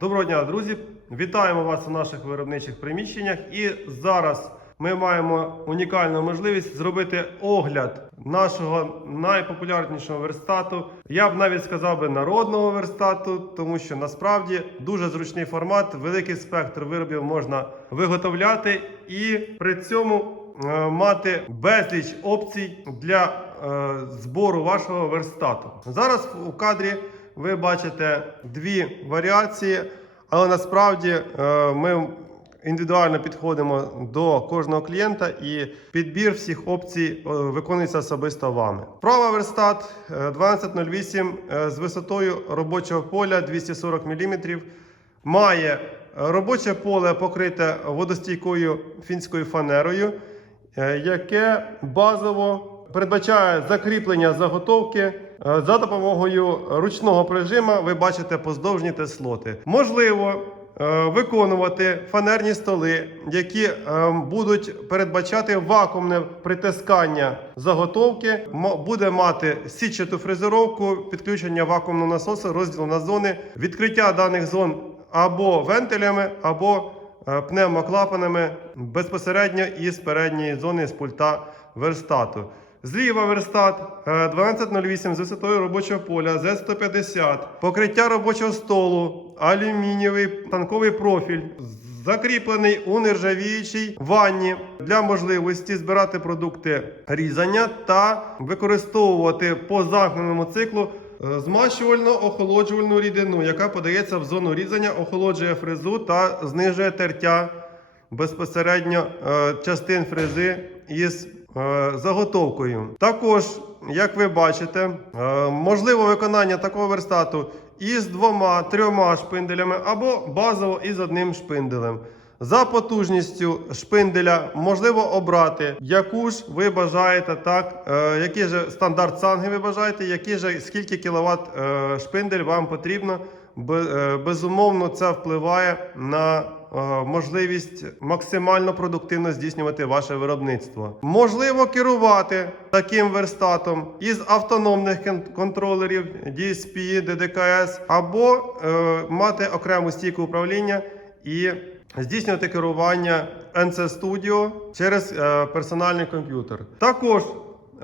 Доброго дня, друзі! Вітаємо вас у наших виробничих приміщеннях. І зараз ми маємо унікальну можливість зробити огляд нашого найпопулярнішого верстату. Я б навіть сказав би народного верстату, тому що насправді дуже зручний формат, великий спектр виробів можна виготовляти і при цьому е, мати безліч опцій для е, збору вашого верстату. Зараз у кадрі ви бачите дві варіації, але насправді е, ми індивідуально підходимо до кожного клієнта і підбір всіх опцій е, виконується особисто вами. Права верстат е, 1208 е, з висотою робочого поля 240 мм має робоче поле покрите водостійкою фінською фанерою, яке базово передбачає закріплення заготовки за допомогою ручного прижима. Ви бачите поздовжні теслоти. Можливо. е, Виконувати фанерні столи, які е, будуть передбачати вакуумне притискання заготовки, буде мати сітчату фрезеровку, підключення вакуумного насосу, розділу на зони, відкриття даних зон або вентилями, або е, пневмоклапанами безпосередньо із передньої зони з пульта верстату. Зліва верстат е, 1208 з висотою робочого поля Z150, покриття робочого столу, алюмінієвий танковий профіль, закріплений у нержавіючій ванні для можливості збирати продукти різання та використовувати по замкненому циклу е, змащувальну охолоджувальну рідину, яка подається в зону різання, охолоджує фрезу та знижує тертя безпосередньо е, частин фрези із е, заготовкою. Також, як ви бачите, е, можливо виконання такого верстату із двома трьома шпинделями або базово із одним шпинделем. За потужністю шпинделя можливо обрати, яку ж ви бажаєте, так, е, який же стандарт санги ви бажаєте, який же скільки кіловат е, шпиндель вам потрібно. Е, Безумовно, це впливає на е, можливість максимально продуктивно здійснювати ваше виробництво. Можливо керувати таким верстатом із автономних кон- контролерів DSP, DDKS, або е, мати окрему стійку управління і здійснювати керування NC Studio через е, персональний комп'ютер. Також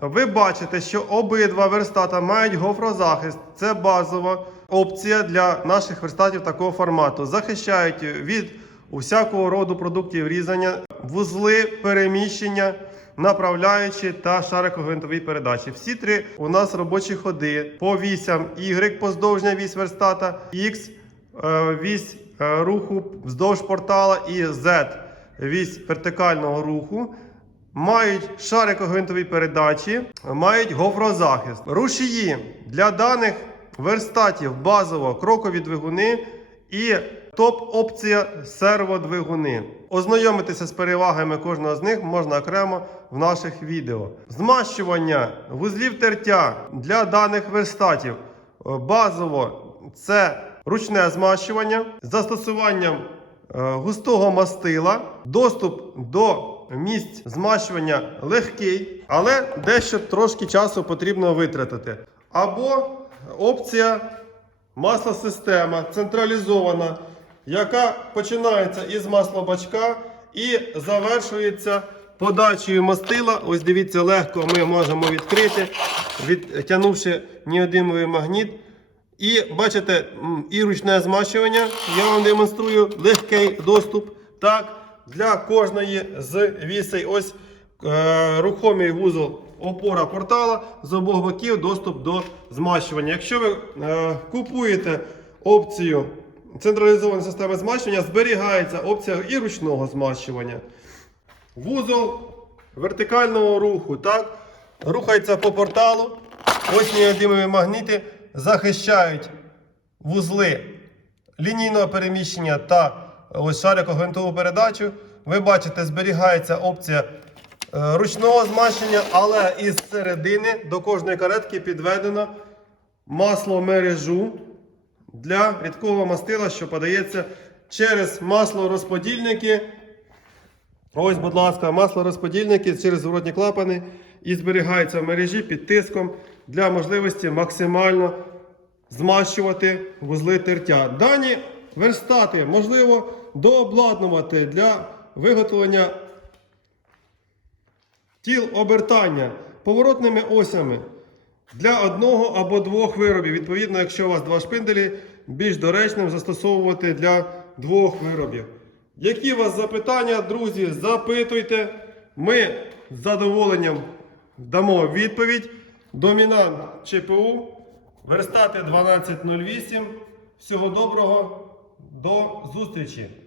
ви бачите, що обидва верстата мають гофрозахист. Це базова опція для наших верстатів такого формату. Захищають від усякого роду продуктів різання, вузли, переміщення, направляючі та шарикогвинтові передачі. Всі три у нас робочі ходи по вісям Y поздовжня вісь верстата, X е, вісь е, руху вздовж портала і Z вісь вертикального руху. Мають шарикогвинтові передачі, мають гофрозахист. Рушії для даних верстатів базово крокові двигуни і топ-опція серводвигуни. Ознайомитися з перевагами кожного з них можна окремо в наших відео. Змащування вузлів тертя для даних верстатів е, базово це ручне змащування з застосуванням е, густого мастила, доступ до місць змащування легкий, але дещо трошки часу потрібно витратити. Або опція маслосистема централізована, яка починається із маслобачка і завершується подачею мастила. Ось дивіться, легко ми можемо відкрити, відтягнувши неодимовий магніт. І бачите, і ручне змащування. Я вам демонструю легкий доступ. Так, для кожної з вісей. Ось е, рухомий вузол опора портала з обох боків доступ до змащування. Якщо ви е, купуєте опцію централізованої системи змащування, зберігається опція і ручного змащування. Вузол вертикального руху, так, рухається по порталу. Ось неодимові магніти захищають вузли лінійного переміщення та ось шарикогвинтову передачу. Ви бачите, зберігається опція ручного змащення, але із середини до кожної каретки підведено масло мережу для рідкого мастила, що подається через маслорозподільники. Ось, будь ласка, маслорозподільники через зворотні клапани і зберігається в мережі під тиском для можливості максимально змащувати вузли тертя. Дані верстати, можливо, дообладнувати для виготовлення тіл обертання поворотними осями для одного або двох виробів. Відповідно, якщо у вас два шпинделі, більш доречним застосовувати для двох виробів. Які у вас запитання, друзі, запитуйте. Ми з задоволенням дамо відповідь. Домінант ЧПУ, верстати 1208. Всього доброго, до зустрічі!